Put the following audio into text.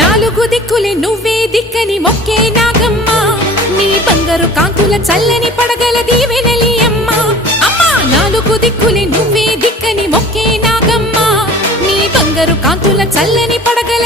నాలుగు దిక్కులే నువ్వే దిక్కని మొక్కే నాగమ్మ నీ బంగారు కాంతుల చల్లని పడగల దీవెనలి అమ్మ అమ్మా నాలుగు దిక్కులే నువ్వే దిక్కని మొక్కే నాగమ్మ నీ బంగారు కాంతుల చల్లని పడగల